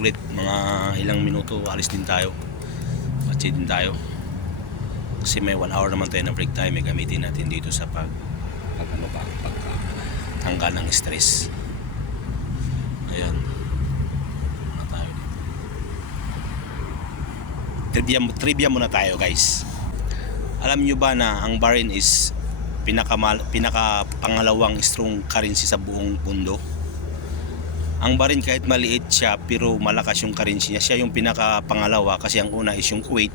saglit, mga ilang minuto alis din tayo, patsi din tayo kasi may 1 hour naman tayo na break time. May gamitin natin dito sa pag tanggal ng stress. Ayan, na tayo dito. Trivia muna tayo, guys. Alam nyo ba na ang Bahrain is pinaka pangalawang strong currency sa buong mundo? Ang Bahrain kahit maliit siya pero malakas yung currency niya. Siya yung pinaka pangalawa kasi ang una is yung Kuwait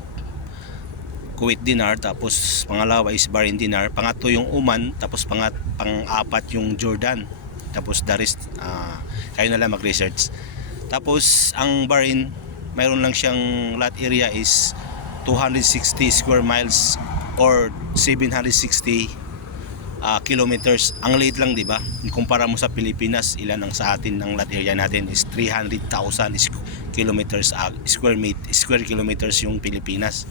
dinar, tapos pangalawa is Bahrain dinar, pangatlo yung Oman, tapos pang-apat yung Jordan, tapos the rest kayo na lang mag-research. Tapos ang Bahrain mayroon lang siyang lot area is 260 square miles or 760 kilometers. Ang liit lang, di ba? Kumpara mo sa Pilipinas, ilan ang sa atin ng lot area natin is 300,000 kilometers, square kilometers yung Pilipinas.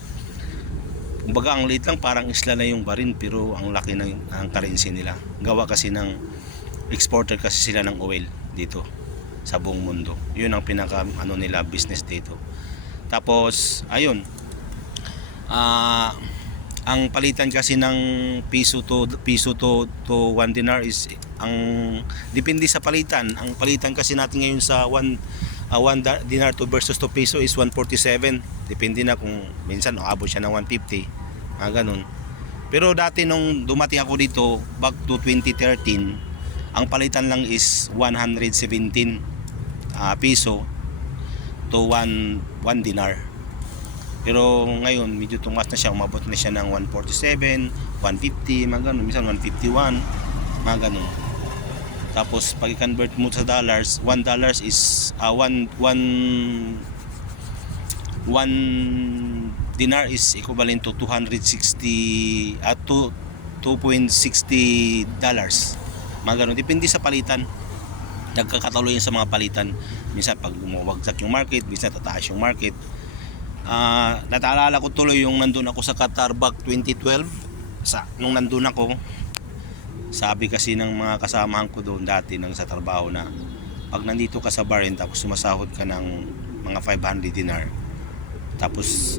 Kumbaga ang liit lang, parang isla na yung Bahrain, pero ang laki ng ang currency nila. Gawa kasi ng exporter kasi sila ng oil dito sa buong mundo. Yun ang pinaka nila business dito. Tapos ayun, ang palitan kasi ng piso to 1 dinar is depende sa palitan. Ang palitan kasi natin ngayon sa 1 dinar to versus to peso is 147. Depende na kung minsan aabot siya ng 150, ganun. Pero dati nung dumating ako dito back to 2013, ang palitan lang is 117 piso to 1 dinar. Pero ngayon medyo tumaas na siya, umabot na siya ng 147, 150, mga ganun, minsan 151, mga ganun. Tapos pag i-convert mo sa dollars, $1 is 1 dinar is equivalent to 260 at 2.60 dollars. Mga ganun, depende sa palitan. Nagkakatalo yan sa mga palitan. Minsan pag bumawagsak yung market, minsan tataas yung market. Nataalala ko tuloy yung nandun ako sa Qatar back 2012. Nung nandun ako, sabi kasi ng mga kasamahan ko doon dati nang sa trabaho na pag nandito ka sa Bahrain tapos sumasahod ka ng mga 500 dinar, tapos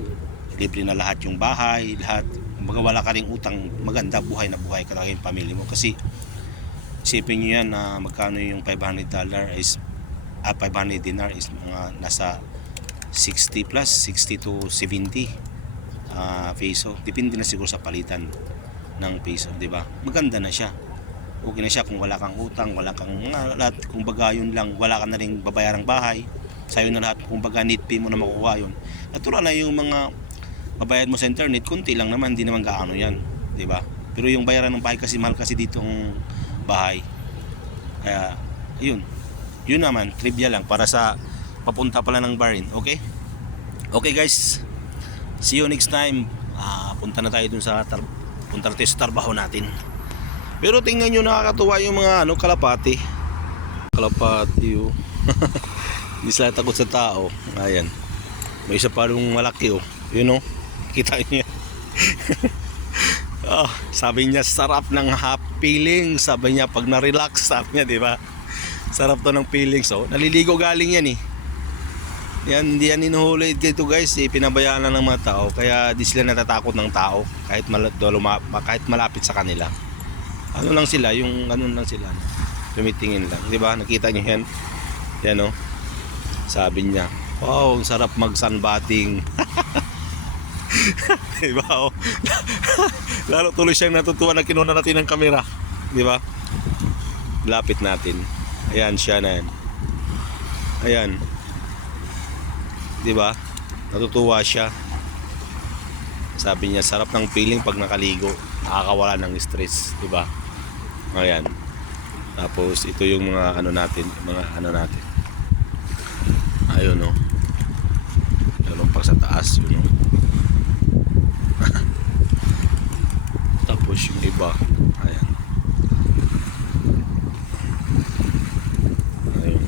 libre na lahat yung bahay, lahat, wala ka ring utang, maganda, buhay na buhay ka talaga yung pamilya mo. Kasi isipin nyo yan na magkano yung $500 is 500 dinar is mga nasa 60 plus, 60 to 70 peso. Depende na siguro sa palitan ng peso, di ba? Maganda na siya. Okay na siya kung wala kang utang, wala kang lahat, kung baga yun lang, wala ka na ring babayarang bahay. Sa'yo na lahat, kung baga net pay mo na makukuha yun. Natural na yung mga babayad mo sa internet, kunti lang naman, hindi naman gaano yan, di ba? Pero yung bayaran ng bahay kasi mahal kasi ditong bahay. Kaya yun naman, trivia lang para sa papunta pala ng Bahrain. Okay? Okay guys, see you next time. Punta na tayo dun sa punta natin sa trabaho natin. Pero tingnan nyo, nakakatuwa yung mga kalapati oh. Hindi sila takot sa tao. Ayan, may isa pa rin malaki oh. Yun oh, kita nyo. Sabi niya sarap ng feeling. Sabi niya pag na-relax, sabi niya, di ba? Sarap to ng feeling. So naliligo galing yan eh. Yan, hindi yan inuhuli dito guys, pinabayaan lang ng mga tao. Kaya di sila natatakot ng tao kahit malapit sa kanila. Ano lang sila, yung ganun lang sila, tumitingin lang, di ba? Nakita nyo yan? Yan oh. Sabi niya, wow, ang sarap mag sunbathing. Di ba oh? Lalo tuloy siyang natutuwa na kinuha natin ng kamera, di ba? Lapit natin. Ayan siya na yan. Ayan, di ba? Natutuwa siya. Sabi niya sarap ng feeling pag nakaligo, nakakawala ng stress, di ba? Ayan. Tapos ito yung mga natin, ayun oh. Yung pag sa taas yun oh. Tapos yung iba, ayan. Ayun,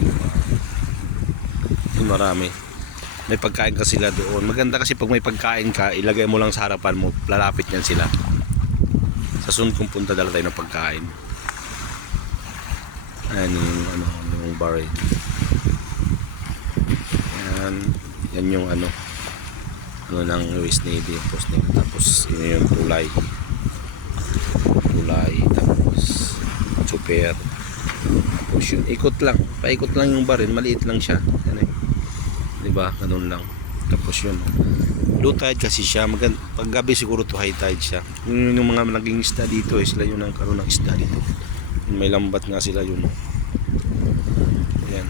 yung marami. May pagkain ka sila doon. Maganda kasi pag may pagkain ka, ilagay mo lang sa harapan mo, lalapit yan sila. Sa sunod kong punta, dala tayo ng pagkain. Ayan yung yung Bahrain. Ayan. yan yung ano ng US Navy, post navy. Tapos yun yung tulay, tapos super. Tapos yun, paikot lang yung baril, maliit lang siya. Yan eh. Diba? Ganun lang. Tapos yun, low tide kasi siya. Pag gabi siguro to high tide siya. Yung mga naging isda dito, sila yun ang karoon ng isda dito. May lambat nga sila yun. Ayan.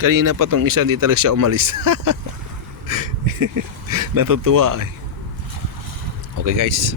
Kanina pa tong isa, hindi talaga siya umalis. Natutuwa eh. Okay guys.